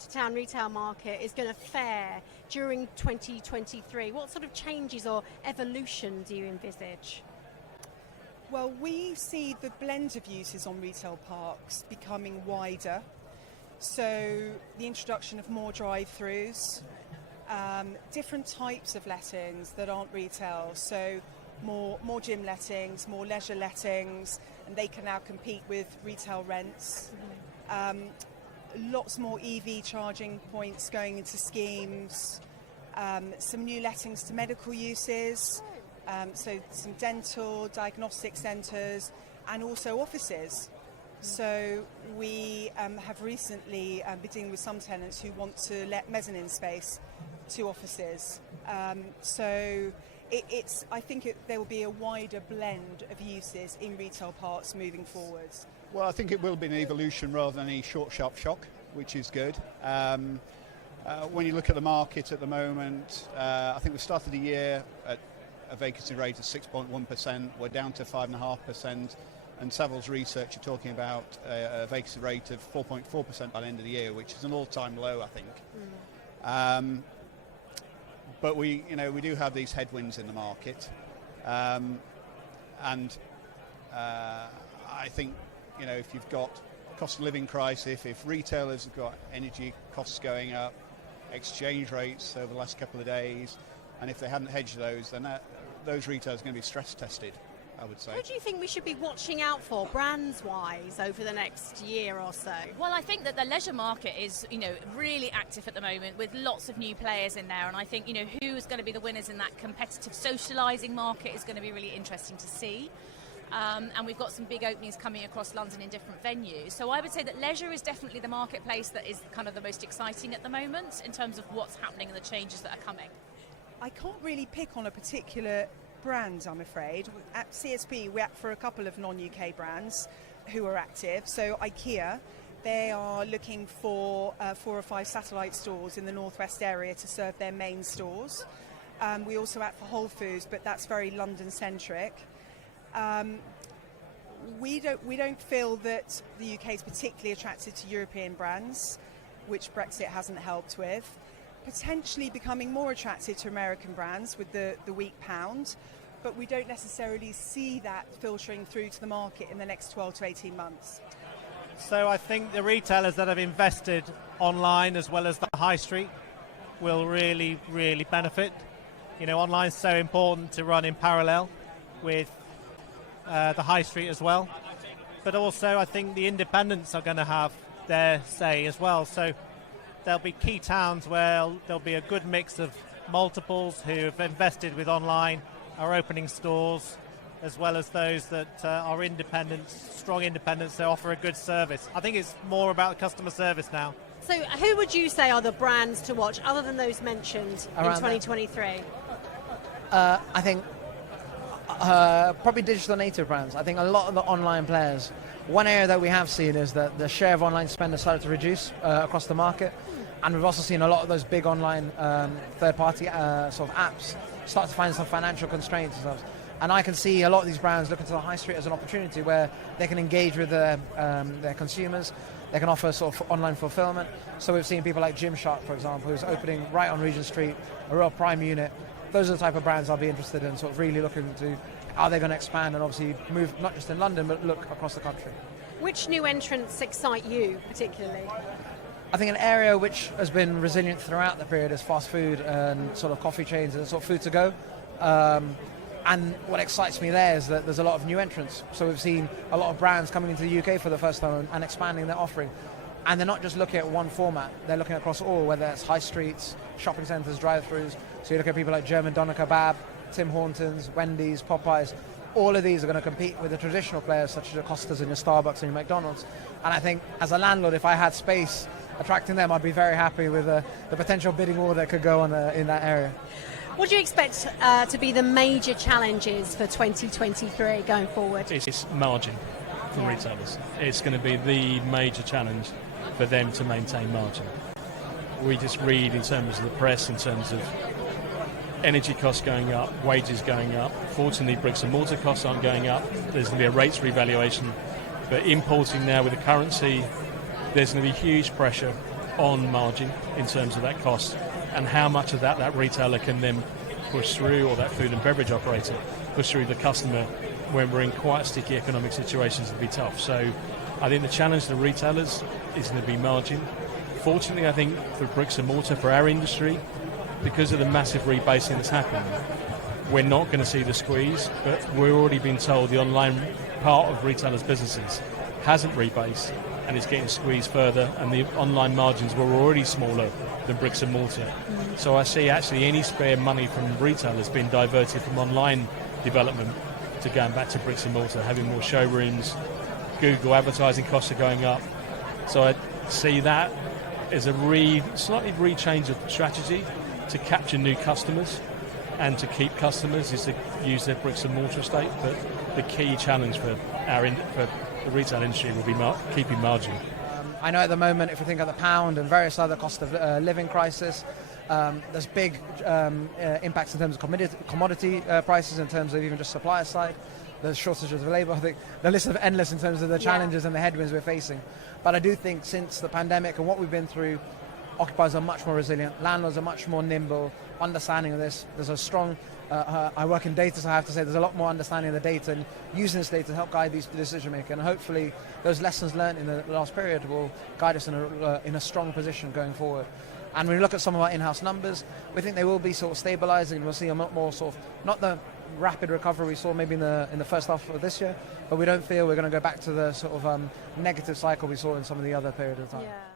out-of-town retail market is going to fare during 2023? What sort of changes or evolution do you envisage? Well, we see the blend of uses on retail parks becoming wider. So the introduction of more drive-throughs, different types of lettings that aren't retail. So more gym lettings, more leisure lettings, and they can now compete with retail rents. Lots more EV charging points going into schemes, some new lettings to medical uses, so some dental, diagnostic centres, and also offices. So we have recently been dealing with some tenants who want to let mezzanine space to offices. I think there will be a wider blend of uses in retail parks moving forwards. Well, I think it will be an evolution rather than any short, sharp shock, which is good. When you look at the market at the moment, I think we started the year at a vacancy rate of 6.1%. We're down to 5.5%. And Savills Research are talking about a vacancy rate of 4.4% by the end of the year, which is an all-time low, I think. But we do have these headwinds in the market, and I think if you've got cost of living crisis, if retailers have got energy costs going up, exchange rates over the last couple of days, and if they hadn't hedged those, then those retailers are going to be stress tested, I would say. What do you think we should be watching out for, brands-wise, over the next year or so? Well, I think that the leisure market is, really active at the moment with lots of new players in there. And I think, who's going to be the winners in that competitive socialising market is going to be really interesting to see. And we've got some big openings coming across London in different venues. So I would say that leisure is definitely the marketplace that is kind of the most exciting at the moment in terms of what's happening and the changes that are coming. I can't really pick on a particular brands, I'm afraid. At CSP, we're for a couple of non-UK brands who are active. So IKEA, they are looking for 4 or 5 satellite stores in the northwest area to serve their main stores. We also act for Whole Foods, but that's very London-centric. We don't feel that the UK is particularly attracted to European brands, which Brexit hasn't helped with. Potentially becoming more attractive to American brands with the weak pound, but we don't necessarily see that filtering through to the market in the next 12 to 18 months. So I think the retailers that have invested online as well as the high street will really, really benefit. Online is so important to run in parallel with the high street as well. But also I think the independents are going to have their say as well. So there'll be key towns where there'll be a good mix of multiples who have invested with online, are opening stores, as well as those that are independents, strong independents that offer a good service. I think it's more about customer service now. So who would you say are the brands to watch other than those mentioned in 2023? I think probably digital native brands. I think a lot of the online players, one area that we have seen is that the share of online spend has started to reduce across the market, and we've also seen a lot of those big online third-party sort of apps start to find some financial constraints and stuff. And I can see a lot of these brands looking to the high street as an opportunity where they can engage with their consumers. They can offer sort of online fulfillment. So we've seen people like Gymshark, for example, who's opening right on Regent Street, a real prime unit. Those are the type of brands I'll be interested in, sort of really looking to are they going to expand and obviously move not just in London but look across the country. Which new entrants excite you particularly? I think an area which has been resilient throughout the period is fast food and sort of coffee chains and sort of food to go. And what excites me there is that there's a lot of new entrants. So we've seen a lot of brands coming into the UK for the first time and expanding their offering. And they're not just looking at one format, they're looking across all, whether it's high streets, shopping centres, drive-thrus. So you look at people like German Doner Kebab, Tim Hortons, Wendy's, Popeyes. All of these are going to compete with the traditional players such as your Costas and your Starbucks and your McDonald's. And I think as a landlord, if I had space attracting them, I'd be very happy with the potential bidding war that could go on in that area. What do you expect to be the major challenges for 2023 going forward? It's margin for retailers. It's going to be the major challenge for them to maintain margin. We just read in terms of the press, in terms of energy costs going up, wages going up. Fortunately, bricks and mortar costs aren't going up. There's going to be a rates revaluation. But importing now with the currency, there's going to be huge pressure on margin in terms of that cost, and how much of that retailer can then push through, or that food and beverage operator push through the customer when we're in quite sticky economic situations to be tough. So I think the challenge to the retailers is going to be margin. Fortunately, I think for bricks and mortar, for our industry, because of the massive rebasing that's happened, we're not going to see the squeeze, but we're already being told the online part of retailers' businesses hasn't rebased and it's getting squeezed further, and the online margins were already smaller than bricks and mortar. So I see actually any spare money from retailers being diverted from online development to going back to bricks and mortar, having more showrooms. Google advertising costs are going up. So I see that as a slightly rechange of strategy to capture new customers and to keep customers, is to use their bricks and mortar estate. But the key challenge for for the retail industry will be keeping margin. I know at the moment, if we think of the pound and various other cost of living crisis, there's big impacts in terms of commodity prices, in terms of even just supplier side. There's shortages of labour. I think the list is endless in terms of the challenges and the headwinds we're facing. But I do think since the pandemic and what we've been through, occupiers are much more resilient, landlords are much more nimble, understanding of this. There's a strong, I work in data, so I have to say there's a lot more understanding of the data and using this data to help guide these decision making. And hopefully those lessons learned in the last period will guide us in a strong position going forward. And when we look at some of our in-house numbers, we think they will be sort of stabilising. We'll see a lot more sort of, not the rapid recovery we saw maybe in the first half of this year, but we don't feel we're going to go back to the sort of negative cycle we saw in some of the other periods of time. Yeah.